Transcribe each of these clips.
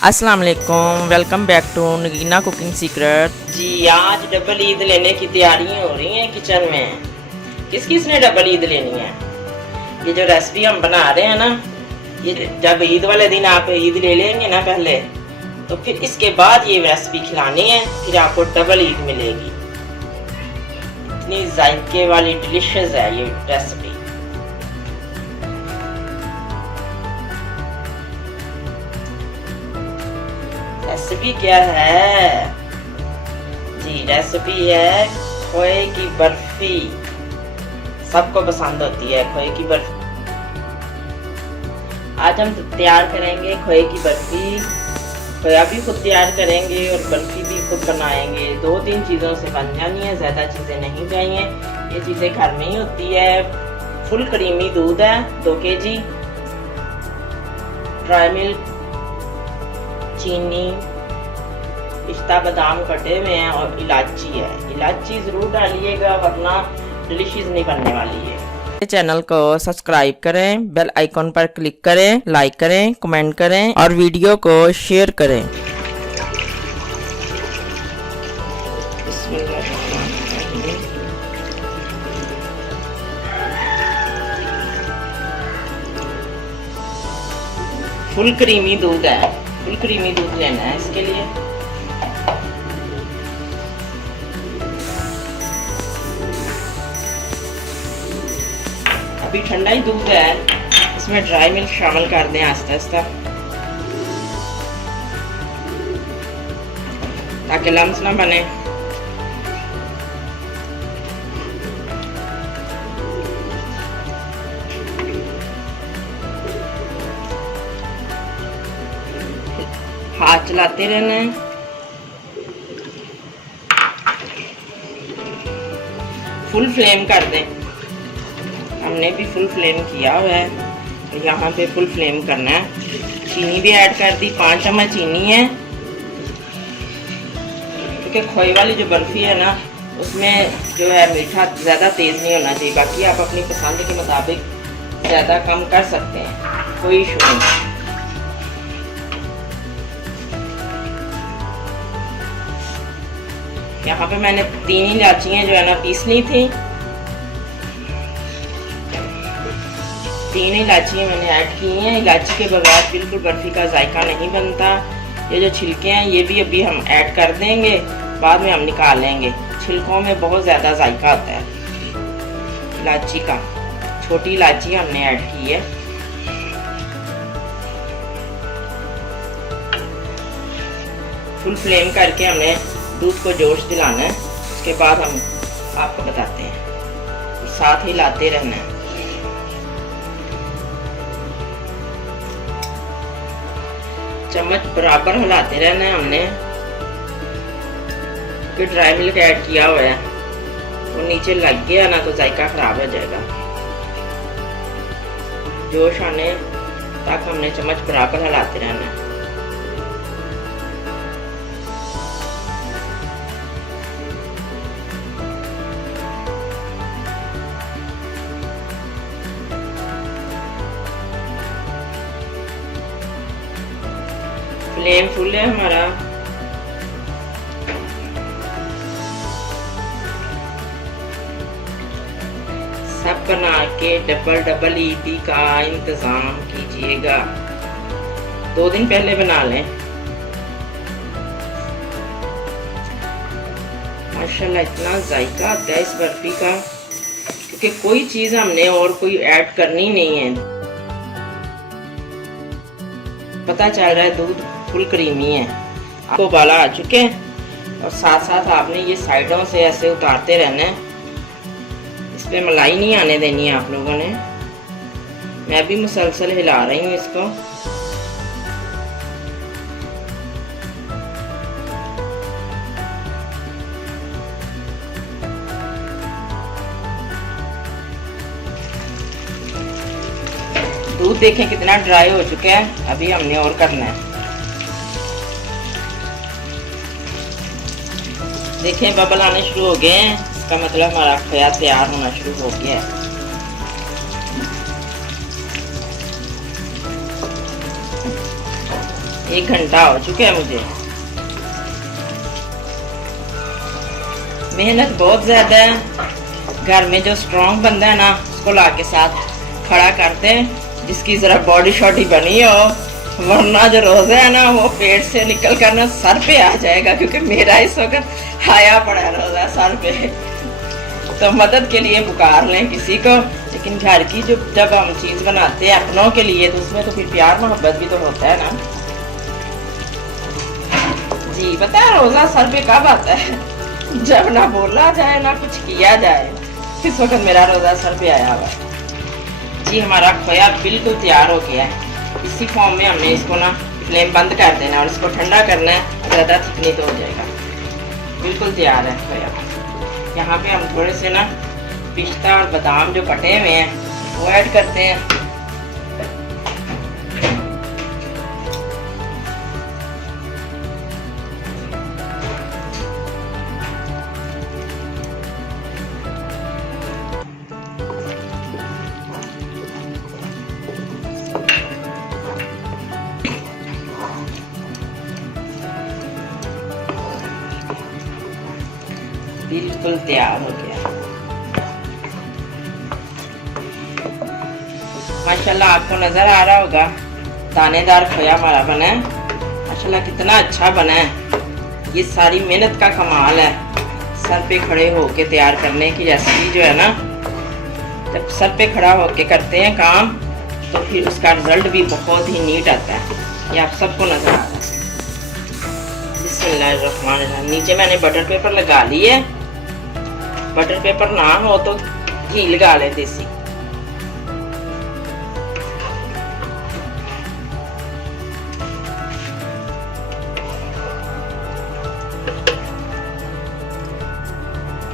अस्सलाम वालेकुम, welcome back to Nagina cooking secret. जी आज डबल ईद लेने की तैयारियां हो रही हैं किचन में। किस किस ने डबल ईद लेनी है? ये जो रेसिपी हम बना रहे हैं ना, ये जब ईद वाले दिन आप ईद ले लेंगे ना पहले, तो फिर इसके बाद ये रेसिपी खिलानी है, फिर आपको डबल ईद मिलेगी। इतनी जायके वाली डिलीशियस है ये रेसिपी। रेसिपी क्या है जी? रेसिपी है खोए की बर्फी। सबको पसंद होती है खोए की बर्फी। आज हम तैयार करेंगे खोए की बर्फी। खोया भी खुद तैयार करेंगे और बर्फी भी खुद बनाएंगे। 2-3 चीज़ों से बन जानी है, ज़्यादा चीज़ें नहीं चाहिए। ये चीज़ें घर में ही होती है। फुल क्रीमी दूध है 2 kg, ड्राई मिल्क, चीनी, पिस्ता बादाम कटे हुए हैं और इलायची है। इलायची जरूर डालिएगा वरना डिलीशियस नहीं बनने वाली है। चैनल को सब्सक्राइब करें, बेल आइकॉन पर क्लिक करें, लाइक करें, कमेंट करें और वीडियो को शेयर करें। फुल क्रीमी दूध है, फुल क्रीमी दूध लेना है इसके लिए। अभी ठंडा ही दूध है, इसमें ड्राई मिल्क शामिल कर दें आस्ता आस्ता, ताकि लम्स ना बने। हाथ चलाते रहना है। फुल फ्लेम कर दें। हमने भी फुल फ्लेम किया हुआ है, तो यहाँ पे फुल फ्लेम करना है। चीनी भी ऐड कर दी, 5 चम्मच चीनी है, क्योंकि खोए वाली जो बर्फी है ना, उसमें जो है मीठा ज़्यादा तेज़ नहीं होना चाहिए। बाकी आप अपनी पसंद के मुताबिक ज़्यादा कम कर सकते हैं, कोई इशू नहीं। यहाँ पे मैंने 3 इलायचियाँ जो है ना पीसनी थी। 3 इलायचियाँ मैंने ऐड की हैं। इलायची के बगैर बिल्कुल बर्फी का जायका नहीं बनता। ये जो छिलके हैं ये भी अभी हम ऐड कर देंगे, बाद में हम निकाल लेंगे। छिलकों में बहुत ज़्यादा जायका होता है इलायची का। छोटी इलायची हमने ऐड की है। फुल फ्लेम करके हमने दूध को जोश दिलाना है। उसके बाद हम आपको बताते हैं, साथ ही लाते रहना है। चम्मच बराबर हिलाते रहना है हमने, क्योंकि ड्राई मिल्क ऐड किया हुआ है, वो नीचे लग गया ना तो जायका खराब हो जाएगा। जोश आने तक हमने चम्मच बराबर हिलाते रहना है। फ्लेम फुल है हमारा। सब बना के डबल ईदी का इंतजाम कीजिएगा। 2 दिन पहले बना लें। माशाल्लाह इतना जायका आता है इस बर्फी का, क्योंकि कोई चीज़ हमने और कोई ऐड करनी नहीं है। पता चल रहा है दूध फुल क्रीमी है। आपको उबाला आ चुके हैं, और साथ साथ आपने ये साइडों से ऐसे उतारते रहना है। इस पे मलाई नहीं आने देनी है आप लोगों ने। मैं भी मुसलसल हिला रही हूँ इसको। दूध देखें कितना ड्राई हो चुका है। अभी हमने और करना है। देखें बबल आने शुरू हो गए हैं, इसका मतलब हमारा खोया तैयार होना शुरू हो गया है। 1 घंटा हो चुका है मुझे। मेहनत बहुत ज्यादा है। घर में जो स्ट्रॉन्ग बंदा है ना उसको ला के साथ खड़ा करते हैं, जिसकी जरा बॉडी शॉडी बनी हो, वरना जो रोजा है ना वो पेट से निकल कर ना सर पे आ जाएगा, क्योंकि मेरा इस वक्त आया पड़ा है रोजा सर पे। तो मदद के लिए पुकार लें किसी को। लेकिन घर की जब हम चीज बनाते हैं अपनों के लिए, तो उसमें तो फिर प्यार मोहब्बत भी तो होता है ना जी। पता है रोजा सर पे कब आता है? जब ना बोला जाए ना कुछ किया जाए। इस वक्त मेरा रोजा सर पे आया हुआ है जी। हमारा खोया बिल्कुल तैयार हो गया है। इसी फॉर्म में हमने इसको ना फ्लेम बंद कर देना और इसको ठंडा करना है। ज़्यादा थिक नहीं तो हो जाएगा। बिल्कुल तैयार है खोया। यहाँ पे हम थोड़े से ना पिस्ता और बादाम जो कटे हुए हैं वो ऐड करते हैं। बिल्कुल तैयार हो गया माशाल्लाह। आपको नजर आ रहा होगा दानेदार खोया हमारा बना है माशाल्लाह। कितना अच्छा बना है। ये सारी मेहनत का कमाल है। सर पे खड़े होके तैयार करने की रेसिपी जो है ना, जब सर पे खड़ा होके करते हैं काम तो फिर उसका रिजल्ट भी बहुत ही नीट आता है। ये आप सबको नजर आ रहा है। बिस्मिल्लाहिर्रहमानिर्रहीम। नीचे मैंने बटर पेपर लगा ली है। बटर पेपर ना हो तो घी लगा ले देसी।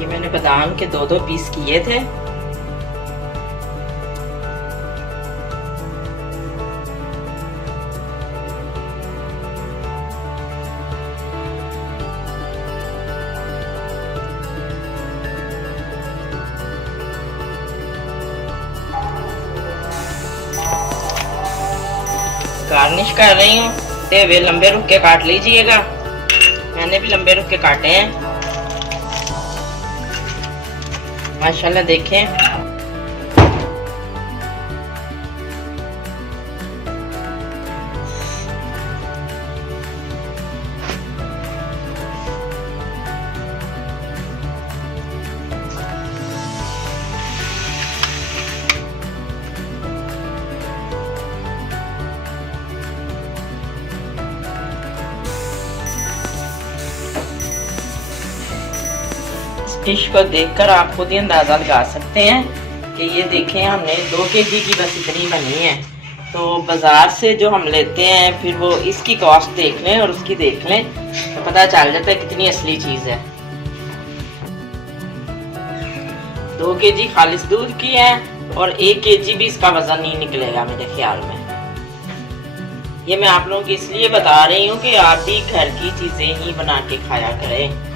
ये मैंने बादाम के 2-2 पीस किए थे। गार्निश कर रही हूँ तो वे लंबे रुख के काट लीजिएगा। मैंने भी लंबे रुख के काटे हैं माशाल्लाह। देखें डिश को देखकर आप खुद ही अंदाजा लगा सकते हैं कि ये देखें हमने 2 kg की बस इतनी बनी है। तो बाजार से जो हम लेते हैं फिर वो इसकी कॉस्ट देख लें और उसकी देख लें तो पता चल जाता है कितनी असली चीज है। 2 kg खालिस दूध की है और 1 kg भी इसका वजन नहीं निकलेगा मेरे ख्याल में। ये मैं आप लोगों को इसलिए बता रही हूँ कि आप भी घर की चीजें ही बना के खाया करें।